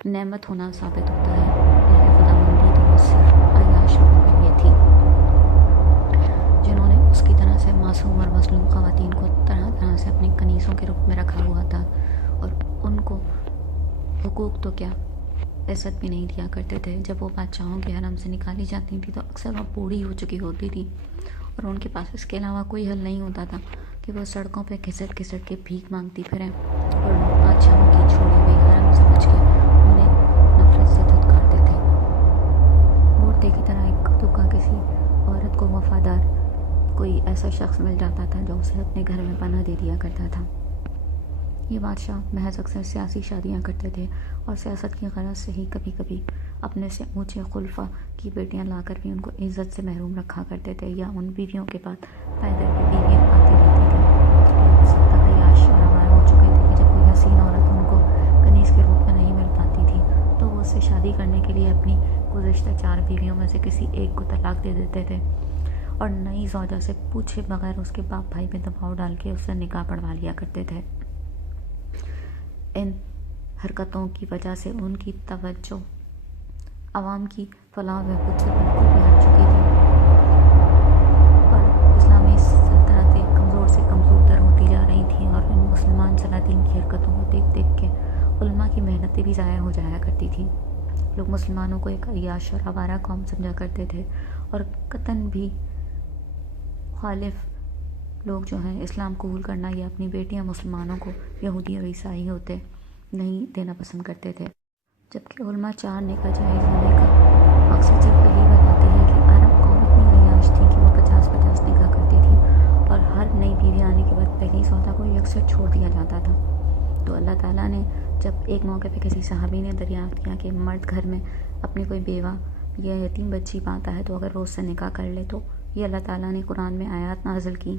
نعمت ہونا ثابت ہوتا ہے۔ یہ خداوندی تو صرف عیاش لوگوں کے لیے تھی، جنہوں نے اس کی طرح سے معصوم اور مظلوم خواتین کو طرح طرح سے اپنی کنیزوں کے روپ میں رکھا ہوا تھا، اور ان کو حقوق تو کیا، عزت بھی نہیں دیا کرتے تھے۔ جب وہ بادشاہوں کے حرم سے نکالی جاتی تھی تو اکثر وہ بوڑھی ہو چکی ہوتی تھی اور ان کے پاس اس کے علاوہ کوئی حل نہیں ہوتا تھا کہ وہ سڑکوں پہ گھسٹ گھسٹ کے بھیک مانگتی پھریں، اور لوگ بادشاہوں کی چھوڑی ہوئی حرم سمجھ کے انہیں نفرت سے دھتکارتے تھے۔ مورتے کی طرح ایک دکا کسی عورت کو وفادار کوئی ایسا شخص مل جاتا تھا جو اسے اپنے گھر میں پناہ دے دیا کرتا تھا۔ یہ بادشاہ محض اکثر سیاسی شادیاں کرتے تھے اور سیاست کی غرض سے ہی کبھی کبھی اپنے سے اونچے خلفاء کی بیٹیاں لا کر بھی ان کو عزت سے محروم رکھا کرتے تھے، یا ان بیویوں کے بعد پیدل کی بیویاں آتی رہتی تھیں۔ لوگ اس حد تک عیاش اور آوارہ ہو چکے تھے کہ جب کوئی حسین عورت ان کو کنیز کے روپ میں نہیں مل پاتی تھی تو وہ اس سے شادی کرنے کے لیے اپنی گزشتہ 4 بیویوں میں سے کسی ایک کو طلاق دے دیتے تھے اور نئی زوجہ سے پوچھے بغیر اس کے باپ بھائی پہ دباؤ ڈال کے اس سے نکاح پڑھوا لیا کرتے تھے۔ ان حرکتوں کی وجہ سے ان کی توجہ عوام کی فلاح و بہبود سے بالکل بھی ہٹ چکی تھی، اور اسلامی سلطنتیں کمزور سے کمزور تر ہوتی جا رہی تھیں، اور ان مسلمان سلاطین کی حرکتوں کو دیکھ دیکھ کے علماء کی محنتیں بھی ضائع ہو جایا کرتی تھیں۔ لوگ مسلمانوں کو ایک عیاش اور آوارہ قوم سمجھا کرتے تھے، اور قطعاً بھی مخالف لوگ جو ہیں اسلام قبول کرنا یا اپنی بیٹیاں مسلمانوں کو یہودی اور عیسائی ہوتے نہیں دینا پسند کرتے تھے۔ جبکہ علماء 4 نکاح جائز ہونے کا مقصد صرف یہی بتاتے ہیں کہ عرب قوم اتنی عیاش تھی کہ وہ 50 نکاح کرتی تھی، اور ہر نئی بیوی آنے کے بعد پہلی سودا کو یکسر چھوڑ دیا جاتا تھا۔ تو اللہ تعالیٰ نے جب ایک موقع پہ کسی صحابی نے دریافت کیا کہ مرد گھر میں اپنی کوئی بیوہ یا یتیم بچی پاتا ہے تو اگر وہ اس سے نکاح کر لے، تو یہ اللہ تعالیٰ نے قرآن میں آیات نازل کی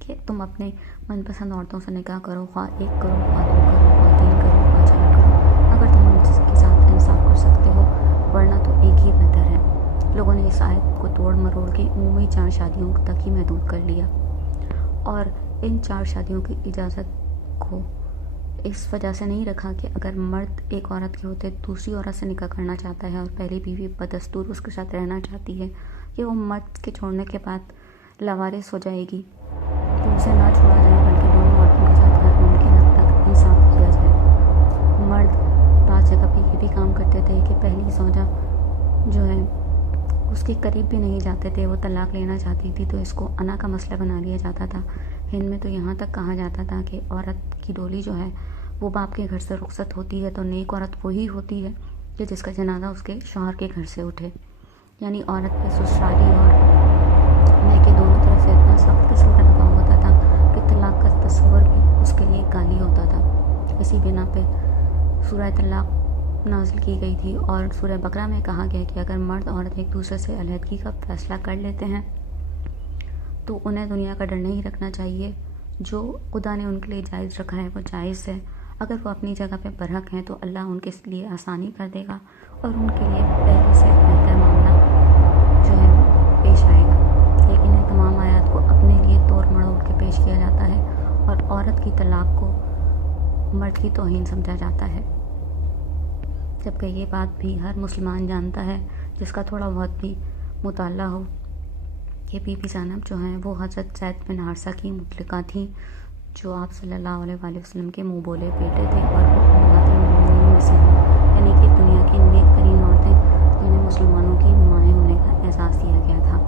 کہ تم اپنے من پسند عورتوں سے نکاح کرو، خواہ 1 کرو، خواہ 2 کرو، خواہ 3 کرو، خواہ 4 کرو، اگر تم ان کے ساتھ انصاف کر سکتے ہو، ورنہ تو ایک ہی بہتر ہے۔ لوگوں نے اس آیت کو توڑ مروڑ کے عمومی 4 شادیوں تک ہی محدود کر لیا، اور ان 4 شادیوں کی اجازت کو اس وجہ سے نہیں رکھا کہ اگر مرد ایک عورت کے ہوتے دوسری عورت سے نکاح کرنا چاہتا ہے اور پہلی بیوی بدستور اس کے ساتھ رہنا چاہتی ہے کہ وہ مرد کے چھوڑنے کے بعد لاوارث ہو جائے گی، تو اسے نہ چھوڑا جائے بلکہ دونوں عورتوں کے ساتھ ہر ممکن حد تک انصاف کیا جائے۔ مرد بعض جگہ پہ یہ بھی کام کرتے تھے کہ پہلی زوجہ جو ہے اس کے قریب بھی نہیں جاتے تھے، وہ طلاق لینا چاہتی تھی تو اس کو انا کا مسئلہ بنا لیا جاتا تھا۔ ہند میں تو یہاں تک کہا جاتا تھا کہ عورت کی ڈولی جو ہے وہ باپ کے گھر سے رخصت ہوتی ہے تو نیک عورت وہی ہوتی ہے کہ جس کا جنازہ اس کے شوہر کے گھر سے اٹھے۔ یعنی عورت پہ سسرالی اور میکے دونوں طرف سے اتنا سخت قسم کا دباؤ ہوتا تھا کہ طلاق کا تصور بھی اس کے لیے گالی ہوتا تھا۔ اسی بنا پہ سورہ طلاق نازل کی گئی تھی، اور سورہ بقرہ میں کہا گیا کہ اگر مرد عورت ایک دوسرے سے علیحدگی کا فیصلہ کر لیتے ہیں تو انہیں دنیا کا ڈر نہیں رکھنا چاہیے، جو خدا نے ان کے لیے جائز رکھا ہے وہ جائز ہے۔ اگر وہ اپنی جگہ پہ برحق ہیں تو اللہ ان کے لیے آسانی کر دے گا اور ان کے لیے پہلے سے بہتر معاملہ جو ہے پیش آئے گا۔ لیکن ان تمام آیات کو اپنے لیے توڑ مڑوڑ کے پیش کیا جاتا ہے اور عورت کی طلاق کو مرد کی توہین سمجھا جاتا ہے۔ جبکہ یہ بات بھی ہر مسلمان جانتا ہے جس کا تھوڑا بہت بھی مطالعہ ہو کہ بی بی زینب جو ہیں وہ حضرت زید بن حارثہ کی مطلقہ تھیں، جو آپ صلی اللہ علیہ وآلہ وسلم کے منہ بولے بیٹے تھے، اور وہ امہات المومنین میں سے ہیں، یعنی کہ دنیا کی نیک ترین عورتیں جنہیں مسلمانوں کی مائیں ہونے کا اعزاز دیا گیا تھا۔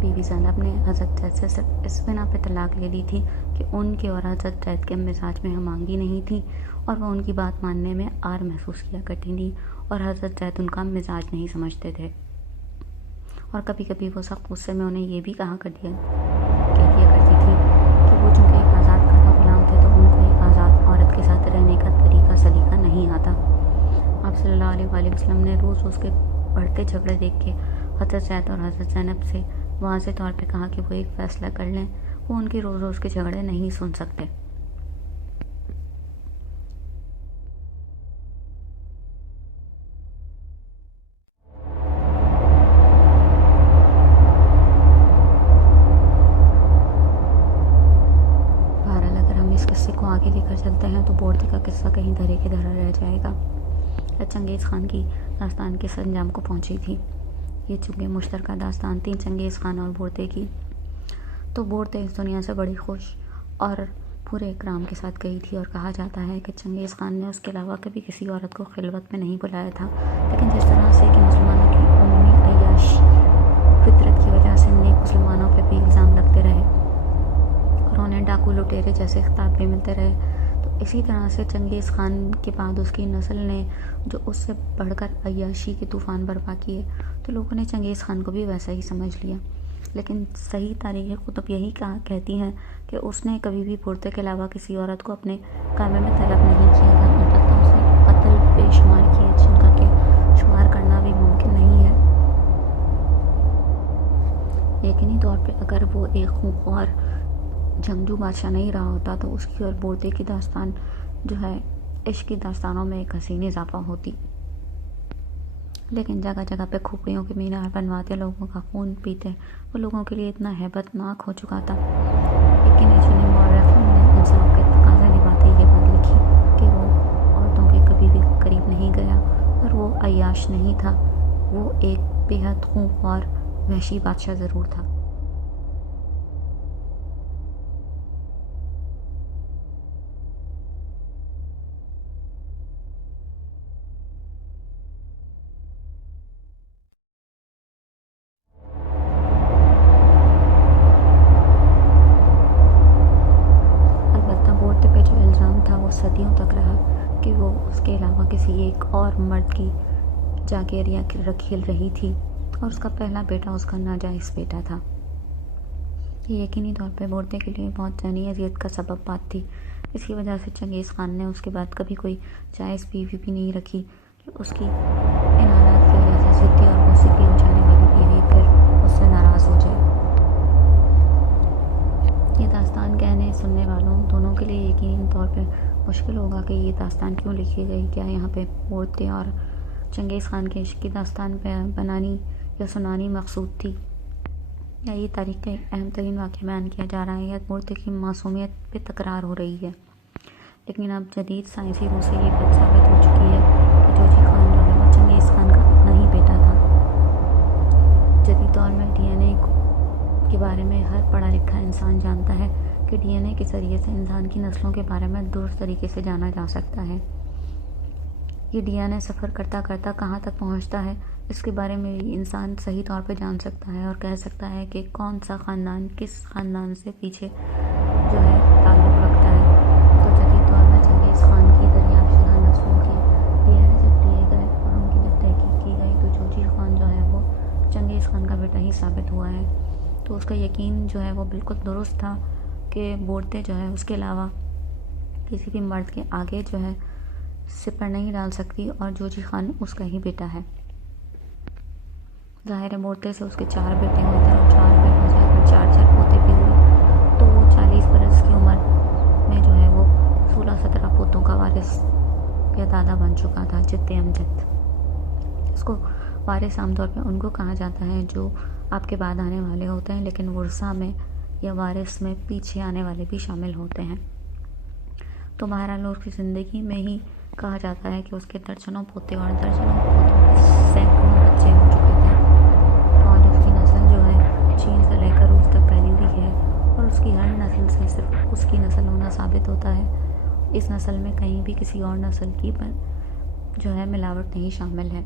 بی بی زینب نے حضرت زید سے صرف اس بنا پہ طلاق لے لی تھی کہ ان کے اور حضرت زید کے مزاج میں ہم آہنگی نہیں تھی، اور وہ ان کی بات ماننے میں عار محسوس کیا کرتی تھیں، اور حضرت زید ان کا مزاج نہیں سمجھتے تھے، اور کبھی کبھی وہ سخت غصے میں انہیں یہ بھی کہہ دیا کرتی تھی کہ وہ چونکہ ایک آزاد کردہ غلام تھے تو ان کو ایک آزاد عورت کے ساتھ رہنے کا طریقہ سلیقہ نہیں آتا۔ آپ صلی اللہ علیہ وآلہ وسلم نے روز اس کے بڑھتے جھگڑے دیکھ کے حضرت زید اور حضرت زینب سے واضح طور پہ کہا کہ وہ ایک فیصلہ کر لیں، وہ ان کی روز روز کے جھگڑے نہیں سن سکتے۔ بہرحال اگر ہم اس قصے کو آگے لے کر چلتے ہیں تو بورتے کا قصہ کہیں دھرے کے دھرا رہ جائے گا۔ چنگیز خان کی داستان کس انجام کو پہنچی تھی؟ یہ چونکہ مشترکہ داستان تھی چنگیز خان اور بورتے کی، تو بورتے اس دنیا سے بڑی خوش اور پورے اکرام کے ساتھ گئی تھی، اور کہا جاتا ہے کہ چنگیز خان نے اس کے علاوہ کبھی کسی عورت کو خلوت میں نہیں بلایا تھا، لیکن جس طرح سے کہ مسلمانوں کی عمومی عیاش فطرت کی وجہ سے نیک مسلمانوں پہ بھی الزام لگتے رہے اور انہیں ڈاکو لٹیرے جیسے خطاب بھی ملتے رہے، تو اسی طرح سے چنگیز خان کے بعد اس کی نسل نے جو اس سے بڑھ کر عیاشی کے طوفان برپا کیے، تو لوگوں نے چنگیز خان کو بھی ویسا ہی سمجھ لیا۔ لیکن صحیح تاریخ کتب یہی کہتی ہیں کہ اس نے کبھی بھی بورتے کے علاوہ کسی عورت کو اپنے قائمے میں طلب نہیں کیا تھا، البتہ اس نے قتل بے شمار کیے جن کا کہ شمار کرنا بھی ممکن نہیں ہے۔ یقینی طور پہ اگر وہ ایک خونخوار جنگجو بادشاہ نہیں رہا ہوتا تو اس کی اور بورتے کی داستان جو ہے عشق کی داستانوں میں ایک حسین اضافہ ہوتی، لیکن جگہ جگہ پہ کھوپڑیوں کے مینار بنواتے لوگوں کا خون پیتے وہ لوگوں کے لیے اتنا ہیبت ناک ہو چکا تھا کہ گنے چنے مورخین نے انصاف کا تقاضا نبھاتے یہ بات لکھی کہ وہ عورتوں کے کبھی بھی قریب نہیں گیا اور وہ عیاش نہیں تھا، وہ ایک بے حد خونخوار وحشی بادشاہ ضرور تھا۔ صدیوں تک رہا کہ وہ اس کے علاوہ کسی ایک اور مرد کی جاگیریا کھیل رہی تھی، اور اس کا پہلا بیٹا اس کا ناجائز بیٹا تھا۔ یہ یقینی طور پہ بورتے کے لیے بہت جانی اذیت کا سبب بات تھی۔ اس کی وجہ سے چنگیز خان نے اس کے بعد کبھی کوئی جائز بیوی بھی نہیں رکھی کہ اس کی ان حالات کی وجہ سے ضدی اور غصے ہو جانے والی بیوی پھر اس سے ناراض ہو جائے۔ یہ داستان کہنے سننے والوں دونوں کے لیے یقینی طور پہ مشکل ہوگا کہ یہ داستان کیوں لکھی گئی، کیا یہاں پہ بورتے اور چنگیز خان کے عشق کی داستان بنانی یا سنانی مقصود تھی، یا یہ تاریخ کا ایک اہم ترین واقعہ بیان کیا جا رہا ہے، یا بورتے کی معصومیت پہ تکرار ہو رہی ہے۔ لیکن اب جدید سائنسی روح سے یہ بات ثابت ہو چکی ہے کہ جوجی خان جو ہے وہ چنگیز خان کا اپنا ہی بیٹا تھا۔ جدید دور میں ڈی این اے کے بارے میں ہر پڑھا لکھا انسان جانتا ہے کہ ڈی این اے کے ذریعے سے انسان کی نسلوں کے بارے میں درست طریقے سے جانا جا سکتا ہے۔ یہ ڈی این اے سفر کرتا کرتا کہاں تک پہنچتا ہے اس کے بارے میں بھی انسان صحیح طور پہ جان سکتا ہے اور کہہ سکتا ہے کہ کون سا خاندان کس خاندان سے پیچھے جو ہے تعلق رکھتا ہے۔ تو جدید دور میں چنگیز خان کی دریافت شدہ نسلوں کے ڈی این اے جب لیے گئے اور ان کی جب تحقیق کی گئی تو جوجی خان جو ہے وہ چنگیز خان کا بیٹا ہی ثابت ہوا ہے۔ تو اس کا یقین جو ہے وہ بالکل درست تھا کہ بورتے جو ہے اس کے علاوہ کسی بھی مرد کے آگے جو ہے سپر نہیں ڈال سکتی، اور جوجی خان اس کا ہی بیٹا ہے۔ ظاہر بورتے سے اس کے 4 بیٹے ہوتے اور 4 بیٹوں سے اگر 4 پوتے بھی ہوئے تو وہ 40 برس کی عمر میں جو ہے وہ 16-17 پوتوں کا وارث یا دادا بن چکا تھا، جد امجد۔ اس کو وارث عام طور پہ ان کو کہا جاتا ہے جو آپ کے بعد آنے والے ہوتے ہیں، لیکن ورثہ میں یا وارث میں پیچھے آنے والے بھی شامل ہوتے ہیں۔ تو بہرحال اس کی زندگی میں ہی کہا جاتا ہے کہ اس کے درجنوں پوتے اور درجنوں پوتوں کے سینکڑوں بچے ہو چکے تھے، اور اس کی نسل جو ہے چین سے لے کر روس تک پھیلی ہوئی ہے، اور اس کی ہر نسل سے صرف اس کی نسل ہونا ثابت ہوتا ہے۔ اس نسل میں کہیں بھی کسی اور نسل کی جو ہے ملاوٹ نہیں شامل ہے۔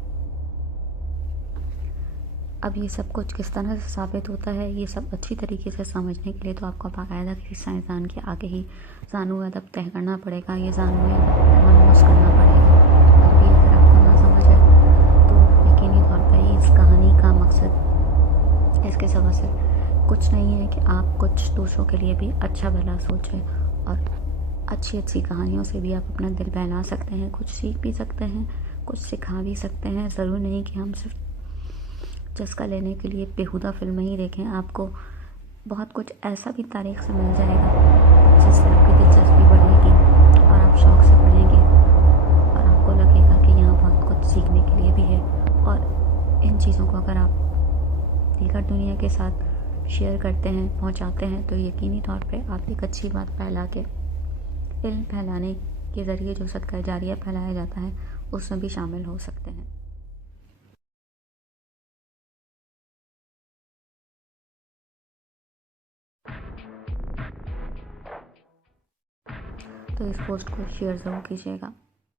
اب یہ سب کچھ کس طرح سے ثابت ہوتا ہے، یہ سب اچھی طریقے سے سمجھنے کے لیے تو آپ کو باقاعدہ کسی سائنسدان کے آگے ہی زانو ادب طے کرنا پڑے گا، یہ زانو ملموس کرنا پڑے گا۔ اور بھی اگر آپ کو نہ سمجھ ہے تو یقینی طور پہ اس کہانی کا مقصد اس کے سوا سے کچھ نہیں ہے کہ آپ کچھ دوسروں کے لیے بھی اچھا بھلا سوچیں، اور اچھی اچھی کہانیوں سے بھی آپ اپنا دل بہلا سکتے ہیں، کچھ سیکھ بھی سکتے ہیں، کچھ سکھا بھی سکتے ہیں۔ ضرور نہیں کہ ہم صرف چسکا لینے کے لیے بیہودہ فلمیں ہی دیکھیں، آپ کو بہت کچھ ایسا بھی تاریخ سے مل جائے گا جس سے آپ کی دلچسپی بڑھے گی اور آپ شوق سے پڑھیں گے، اور آپ کو لگے گا کہ یہاں بہت کچھ سیکھنے کے لیے بھی ہے۔ اور ان چیزوں کو اگر آپ دیگر دنیا کے ساتھ شیئر کرتے ہیں، پہنچاتے ہیں، تو یقینی طور پہ آپ ایک اچھی بات پھیلا کے علم پھیلانے کے ذریعے جو صدقہ جاریہ پھیلایا جاتا ہے اس میں بھی شامل ہو سکتے ہیں۔ تو اس پوسٹ کو شیئر ضرور کیجیے گا۔